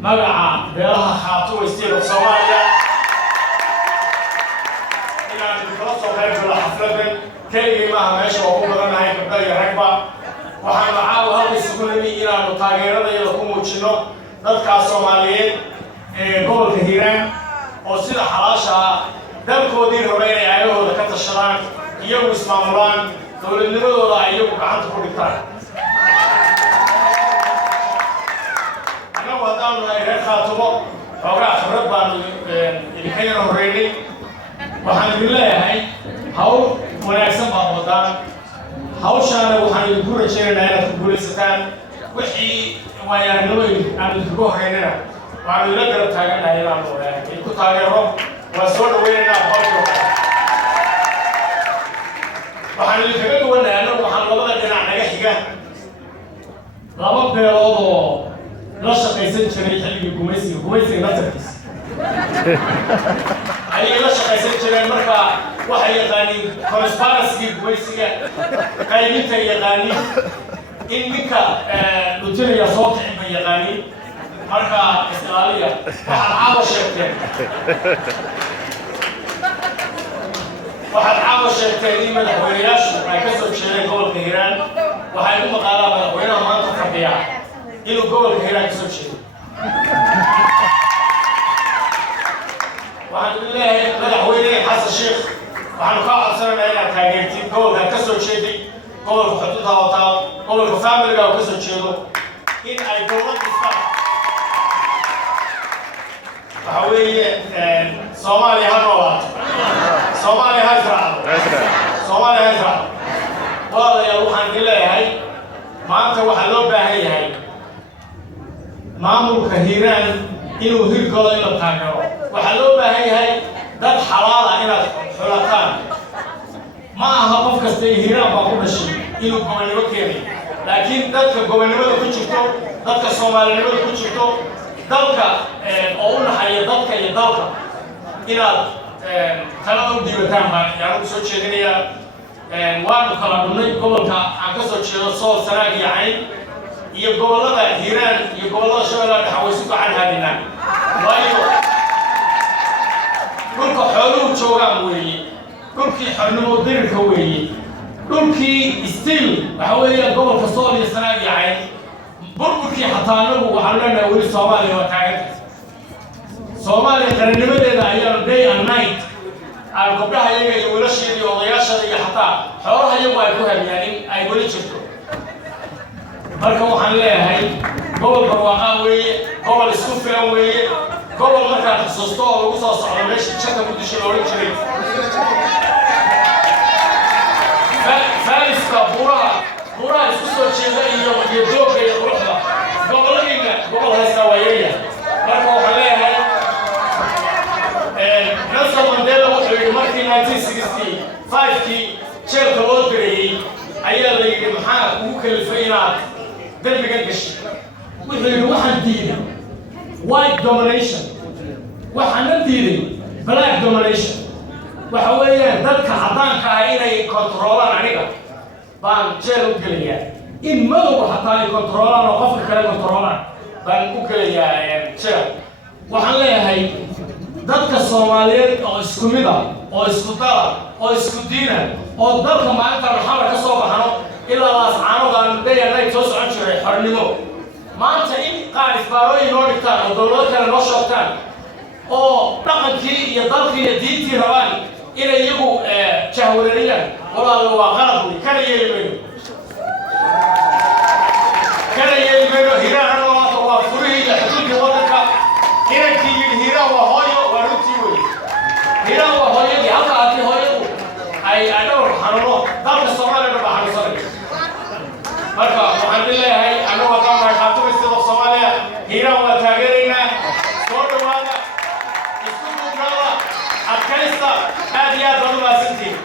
مقع بيرها خاطو يصير في صوماليا إلى الفرصة وغير الحفلة كي ما ماشي وقوم بدنا هاي بداية ركبة وحنا معاه هذا السكون اللي إلى نطاقيرنا يلقون وشنو نذكر الصوماليين قول كثيرا وصير حراشة دم كودين ربيعي عيوه ذكرت الشران يوم اسمه مران دول اللي بدو رايو كعنت كوريتار أنا وهذا غير خاطبه أوقع خبرت بان اللي كانوا هريني وحنا بالله هاي هاو مناسب بان هاو شان وحنا يقول شيء نايل تقول ستان وحي ويا نوي عن الجو هنا وعن الجرب تاجر نايل عن ولا يكون تاجرهم وصور ويننا بقول waxaan idinkaga duwanahay annagu waxaan labada dhinac naga xiga laba beelood oo la shaqaysan jiray xilligii gumaysiga naftarkiisa ayay la shaqaysan jireen marka waxay yaqaaniin transparency gumaysiga qaybinta yaqaaniin in ninka lutinaya soo kicin bay yaqaaniin marka islaaliya waxaad caawa sheegteen waxaad caawa sheegteen in madaxweynayaashu ay ka soo jeedeen gobolka hiiraan waxay u maqaalaa madaxweynaha maanta fadhiya inuu gobolka hiiraan ka soo jeedo waxaan idin leeyahay madaxweyne xasan sheekh waxaanu kaa codsanaynaa inaad taageertid gobolkaad ka soo jeeday gobolka xuduudda wataa gobolka faamiliga oo ka soo jeedo in ay dowlad dhistaan waxa weeye soomaaliya ha noolaato Somali Hazra. Somali Hazra. والله يا روحان الله هاي ما أنت وحلو بهاي هاي معمول كهيران إنه هيك قال إلى تاجروا وحلو بهاي هاي ده حلال إلى حلقان ما هبوك استهيران بقول الشيء إنه كمان يوكيني لكن ده كمان يوكل كشفتو ده كسومالي يوكل كشفتو ده أقول حي ده كيدالك إلى talada u diibataan baan yaan u soo jeedinayaa waanu kala dhunay gobolka aan ka soo jeedo sool sanaag iyo cayn iyo gobollada hiiraan iyo gobollada shabeellaha dhexe way isu gacan haadinaan waayo dhulka xooluhu joogaan weeye dhulkii xornimo dirirka weeye dhulkii stiil waxa weeyaan gobolka sool iyo sanaag iyo cayn burburkii xataa anagu waxaanu leenahay weli soomaaliya waa taaganta Soomaaliya qarnimadeeda ayaa day and night aan gobdhaha iyaga iyo wiilasheeda iyo odayaashada iyo xataa xoolaha iyagu ay ku habiyaan in ay weli jirto marka waxaan leeyahay gobol barwaaqaa weeye gobol isku filan weeye gobol markaad xusuusto oo lagu soo socdo meeshii jaka muqdisho loolan jiray faaliska buuraha isku soo jeeda iyo doogga iyo quruxda gobolladayna gobol haystaa waa yaryahay marka waxaan leeyahay Nelson Mandela wuxuu yidhi markii 1965kii jeelka loo direeyey ayaa la yidhi maxaa kugu kalifay inaad dembigan gashay wuxuu yidhi waxaan diiday white domination waxaana diiday black domination waxa weeyaan dadka caddaanka ah inay kontroolaan aniga baan jeel u gelayaa in madowga xataa ay kontroolaan oo qofka kale kontroolaan baan u gelayaa jeel waxaan leeyahay dadka Soomaaliyeed oo isku mid ah oo isku dala oo isku diina oo dalka maanta maxaa ka soo baxano ilaa laas caanodan deeyanay soo socon jiray xornimo maanta in qaar isbaarooyin noo dhigtaan oo dowlad kale noo shoogtaan oo dhaqankii iyo dalkii iyo diintii rabaan inay iyagu jahwareeriyaan walaalo waa qalad wey kana yeeli mayno hiiraan waa furihii iyo xuduudkii waddanka inankii yidhi hiiraan waa hooyo waa runtii wey hiiraan waa hooyadii halka haddii hooyadu ay dhowr xanuuno dalka Soomaaliya baa xanuunsanay marka waxaan leeyahay annagu haddaan nahay khaatumaysta Soomaaliya hiiraan waa taageeraynaa soo dhawaada isku duubnada adkaysta aad iyo aad baad u mahadsantihiin